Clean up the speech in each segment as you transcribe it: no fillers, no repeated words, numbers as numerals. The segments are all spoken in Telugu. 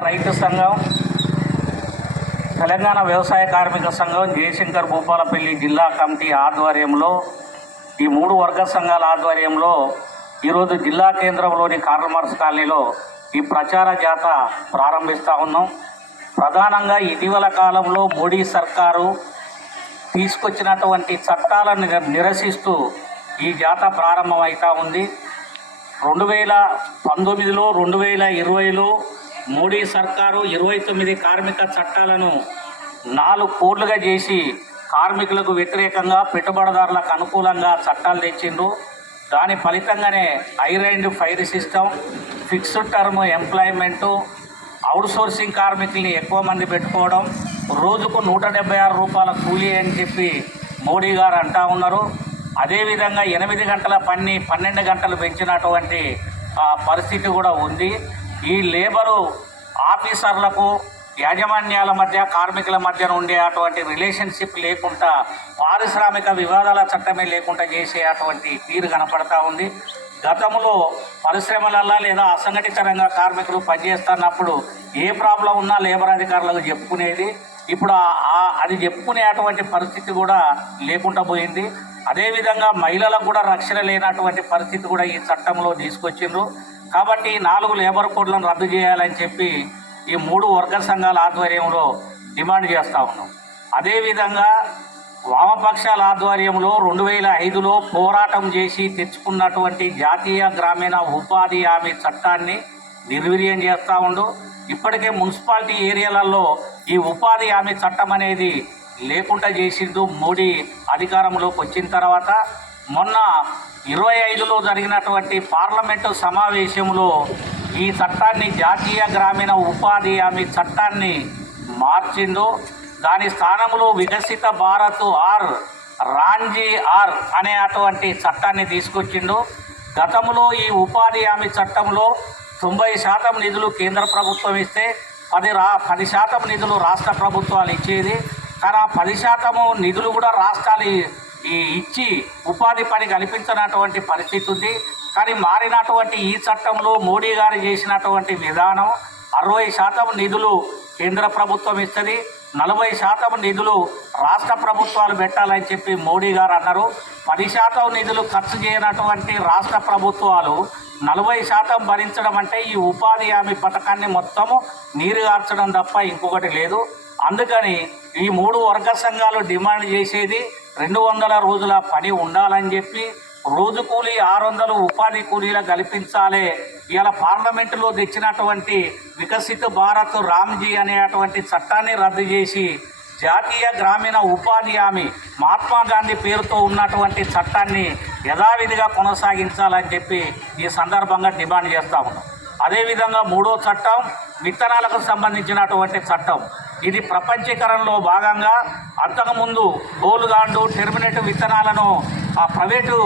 రైతు సంఘం, తెలంగాణ వ్యవసాయ కార్మిక సంఘం, జయశంకర్ భూపాలపల్లి జిల్లా కమిటీ ఆధ్వర్యంలో ఈ మూడు వర్గ సంఘాల ఆధ్వర్యంలో ఈరోజు జిల్లా కేంద్రంలోని కార్ల్ మార్క్స్ కాలనీలో ఈ ప్రచార జాత ప్రారంభిస్తూ ఉన్నాం. ప్రధానంగా ఇటీవల కాలంలో మోడీ సర్కారు తీసుకొచ్చినటువంటి చట్టాలను నిరసిస్తూ ఈ జాత ప్రారంభమవుతూ ఉంది. 2019లో 2020లో మోడీ సర్కారు 29 కార్మిక చట్టాలను 4 కోడ్లుగా చేసి కార్మికులకు వ్యతిరేకంగా పెట్టుబడిదారులకు అనుకూలంగా చట్టాలు తెచ్చిండ్రు. దాని ఫలితంగానే hire and fire system, fixed term employment, outsourcing కార్మికుల్ని ఎక్కువ మంది పెట్టుకోవడం, రోజుకు 176 రూపాయల కూలీ అని చెప్పి మోడీ గారు అంటూ ఉన్నారు. అదేవిధంగా 8 గంటల పని 12 గంటలు పెంచినటువంటి పరిస్థితి కూడా ఉంది. ఈ లేబరు ఆఫీసర్లకు యాజమాన్యాల మధ్య కార్మికుల మధ్య ఉండే అటువంటి రిలేషన్షిప్ లేకుండా పారిశ్రామిక వివాదాల చట్టమే లేకుండా చేసే అటువంటి తీరు కనపడతా ఉంది. గతంలో పరిశ్రమలలో లేదా అసంఘటిత రంగ కార్మికులు పనిచేస్తున్నప్పుడు ఏ ప్రాబ్లం ఉన్నా లేబర్ అధికారులకు చెప్పుకునేది. ఇప్పుడు అది చెప్పుకునే అటువంటి పరిస్థితి కూడా లేకుండా పోయింది. అదేవిధంగా మహిళలకు కూడా రక్షణ లేనటువంటి పరిస్థితి కూడా ఈ చట్టంలో తీసుకొచ్చిండ్రు. కాబట్టి 4 లేబర్ కోడ్లను రద్దు చేయాలని చెప్పి ఈ 3 వర్గ సంఘాల ఆధ్వర్యంలో డిమాండ్ చేస్తూ ఉన్నాం. అదేవిధంగా వామపక్షాల ఆధ్వర్యంలో 2005లో పోరాటం చేసి తెచ్చుకున్నటువంటి జాతీయ గ్రామీణ ఉపాధి హామీ చట్టాన్ని నిర్వీర్యం చేస్తూ ఉండు. ఇప్పటికే మున్సిపాలిటీ ఏరియాలలో ఈ ఉపాధి హామీ చట్టం అనేది లేకుండా చేసిండు మోడీ అధికారంలోకి వచ్చిన తర్వాత. మొన్న 25లో జరిగినటువంటి పార్లమెంటు సమావేశంలో ఈ చట్టాన్ని జాతీయ గ్రామీణ ఉపాధి హామీ చట్టాన్ని మార్చిండు. దాని స్థానంలో వికసిత భారత్ ఆర్ రాంజీ ఆర్ అనే అటువంటి చట్టాన్ని తీసుకొచ్చిండు. గతంలో ఈ ఉపాధి హామీ చట్టంలో 90% నిధులు కేంద్ర ప్రభుత్వం ఇస్తే 10% నిధులు రాష్ట్ర ప్రభుత్వాలు ఇచ్చేది. కానీ 10% నిధులు కూడా రాష్ట్రాలు ఇచ్చి ఉపాధి పని కల్పించినటువంటి పరిస్థితి ఉంది. కానీ మారినటువంటి ఈ చట్టంలో మోడీ గారు చేసినటువంటి విధానం 60% నిధులు కేంద్ర ప్రభుత్వం ఇస్తుంది, 40% నిధులు రాష్ట్ర ప్రభుత్వాలు పెట్టాలని చెప్పి మోడీ గారు అన్నారు. 10% నిధులు ఖర్చు చేయనటువంటి రాష్ట్ర ప్రభుత్వాలు 40% భరించడం అంటే ఈ ఉపాధి హామీ పథకాన్ని మొత్తము నీరుగార్చడం తప్ప ఇంకొకటి లేదు. అందుకని ఈ 3 వర్గ సంఘాలు డిమాండ్ చేసేది 200 రోజుల పని ఉండాలని చెప్పి, రోజు కూలీ 600 ఉపాధి కూలీలకు కల్పించాలి. ఇలా పార్లమెంటులో తెచ్చినటువంటి వికసిత భారత్ రామ్జీ అనేటువంటి చట్టాన్ని రద్దు చేసి జాతీయ గ్రామీణ ఉపాధి హామీ మహాత్మా గాంధీ పేరుతో ఉన్నటువంటి చట్టాన్ని యథావిధిగా కొనసాగించాలని చెప్పి ఈ సందర్భంగా డిమాండ్ చేస్తూ ఉన్నాం. అదేవిధంగా 3వ చట్టం విత్తనాలకు సంబంధించినటువంటి చట్టం. ఇది ప్రపంచీకరణలో భాగంగా అంతకుముందు గోల్గాండు టెర్మినేట్ విత్తనాలను ప్రైవేటు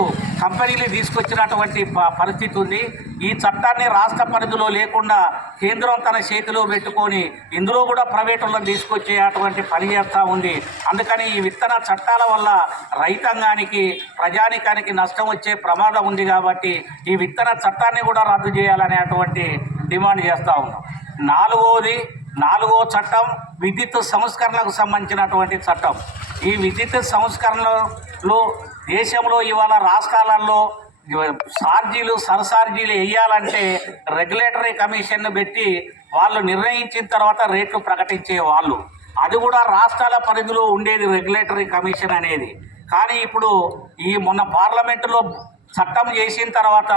కంపెనీలు తీసుకొచ్చినటువంటి పరిస్థితి ఉంది. ఈ చట్టాన్ని రాష్ట్ర పరిధిలో లేకుండా కేంద్రం తన చేతిలో పెట్టుకొని ఇందులో కూడా ప్రైవేటులను తీసుకొచ్చే అటువంటి పని చేస్తూ ఉంది. అందుకని ఈ విత్తన చట్టాల వల్ల రైతాంగానికి ప్రజానికానికి నష్టం వచ్చే ప్రమాదం ఉంది. కాబట్టి ఈ విత్తన చట్టాన్ని కూడా రద్దు చేయాలనేటువంటి డిమాండ్ చేస్తూ ఉన్నాం. 4వ చట్టం విద్యుత్ సంస్కరణలకు సంబంధించినటువంటి చట్టం. ఈ విద్యుత్ సంస్కరణలో దేశంలో ఇవాళ రాష్ట్రాలలో సర్ఛార్జీలు వేయాలంటే రెగ్యులేటరీ కమిషన్ను పెట్టి వాళ్ళు నిర్ణయించిన తర్వాత రేట్లు ప్రకటించే వాళ్ళు. అది కూడా రాష్ట్రాల పరిధిలో ఉండేది రెగ్యులేటరీ కమిషన్ అనేది. కానీ ఇప్పుడు ఈ మొన్న పార్లమెంటులో చట్టం చేసిన తర్వాత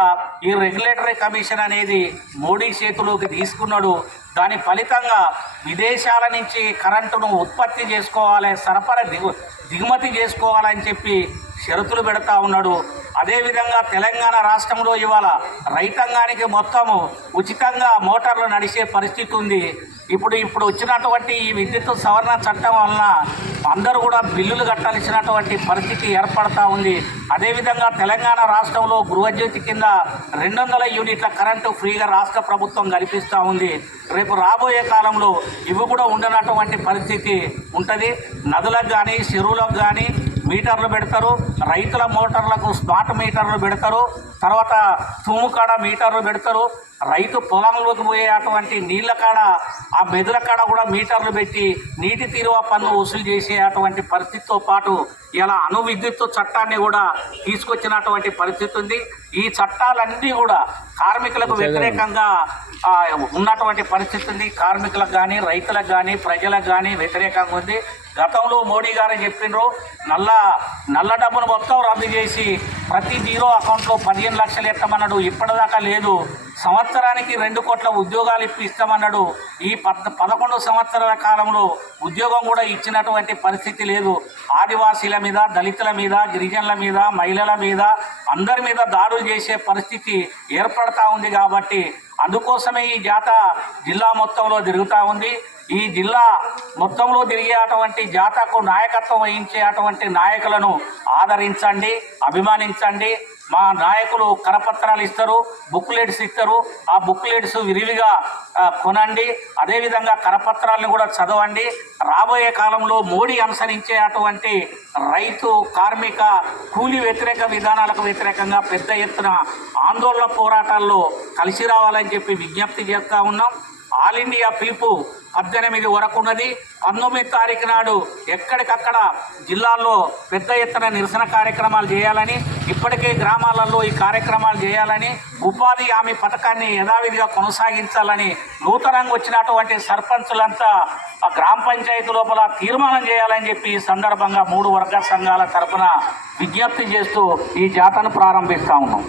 ఈ రెగ్యులేటరీ కమిషన్ అనేది మోడీ చేతిలోకి తీసుకున్నాడు. దాని ఫలితంగా విదేశాల నుంచి కరెంటును ఉత్పత్తి చేసుకోవాలి, సరఫరా దిగుమతి చేసుకోవాలని చెప్పి షరతులు పెడతా ఉన్నాడు. అదేవిధంగా తెలంగాణ రాష్ట్రంలో ఇవాళ రైతాంగానికి మొత్తము ఉచితంగా మోటార్లు నడిచే పరిస్థితి ఉంది. ఇప్పుడు వచ్చినటువంటి ఈ విద్యుత్ సవరణ చట్టం వలన అందరూ కూడా బిల్లులు కట్టాల్సినటువంటి పరిస్థితి ఏర్పడతా ఉంది. అదేవిధంగా తెలంగాణ రాష్ట్రంలో గృహజ్యోతి కింద 200 యూనిట్ల కరెంటు ఫ్రీగా రాష్ట్ర ప్రభుత్వం కల్పిస్తూ ఉంది. రేపు రాబోయే కాలంలో ఇవి కూడా ఉండనటువంటి పరిస్థితి ఉంటుంది. నదులకు కానీ చెరువులకు కానీ మీటర్లు పెడతారు, రైతుల మోటార్లకు స్మార్ట్ మీటర్లు పెడతారు, తర్వాత తుమ్ము కాడ మీటర్లు పెడతారు, రైతు పొలంలోకి పోయే అటువంటి నీళ్ళ కాడ ఆ మెదుల కాడ కూడా మీటర్లు పెట్టి నీటి తీరువ పన్ను వసూలు చేసే అటువంటి పరిస్థితితో పాటు ఇలా అణు విద్యుత్ చట్టాన్ని కూడా తీసుకొచ్చినటువంటి పరిస్థితి ఉంది. ఈ చట్టాలన్నీ కూడా కార్మికులకు వ్యతిరేకంగా ఉన్నటువంటి పరిస్థితి ఉంది. కార్మికులకు కానీ, రైతులకు కానీ, ప్రజలకు కానీ వ్యతిరేకంగా ఉంది. గతంలో మోడీ గారు చెప్పినారు, నల్ల డబ్బును మొత్తం రద్దు చేసి ప్రతి జీరో అకౌంట్లో 15 లక్షలు ఎత్తమన్నాడు. ఇప్పటిదాకా లేదు. సంవత్సరానికి 2 కోట్ల ఉద్యోగాలు ఇస్తామన్నాడు. ఈ 11 సంవత్సరాల కాలంలో ఉద్యోగం కూడా ఇచ్చినటువంటి పరిస్థితి లేదు. ఆదివాసీల మీద, దళితుల మీద, గిరిజనుల మీద, మహిళల మీద, అందరి మీద దాడులు చేసే పరిస్థితి ఏర్పడతా ఉంది. కాబట్టి అందుకోసమే ఈ జాత జిల్లా మొత్తంలో తిరుగుతూ ఉంది. ఈ జిల్లా మొత్తంలో తిరిగే అటువంటి జాతకు నాయకత్వం వహించే అటువంటి నాయకులను ఆదరించండి, అభిమానించండి. మా నాయకులు కరపత్రాలు ఇస్తారు, బుక్లెట్స్ ఇస్తారు. ఆ బుక్లెట్స్ విరివిగా కొనండి. అదేవిధంగా కరపత్రాలను కూడా చదవండి. రాబోయే కాలంలో మోడీ అనుసరించే అటువంటి రైతు, కార్మిక, కూలీ వ్యతిరేక విధానాలకు వ్యతిరేకంగా పెద్ద ఎత్తున ఆందోళన పోరాటాల్లో కలిసి రావాలని చెప్పి విజ్ఞప్తి చేస్తూ ఉన్నాం. ఆల్ ఇండియా పిలుపు 18 వరకు ఉన్నది. 19 తారీఖు నాడు ఎక్కడికక్కడ జిల్లాల్లో పెద్ద ఎత్తున నిరసన కార్యక్రమాలు చేయాలని, ఇప్పటికే గ్రామాలలో ఈ కార్యక్రమాలు చేయాలని, ఉపాధి హామీ పథకాన్ని యథావిధిగా కొనసాగించాలని నూతనంగా వచ్చినటువంటి సర్పంచులంతా ఆ గ్రామ పంచాయతీ లోపల తీర్మానం చేయాలని చెప్పి ఈ సందర్భంగా 3 వర్గ సంఘాల తరఫున విజ్ఞప్తి చేస్తూ ఈ జాతను ప్రారంభిస్తూ ఉన్నాం.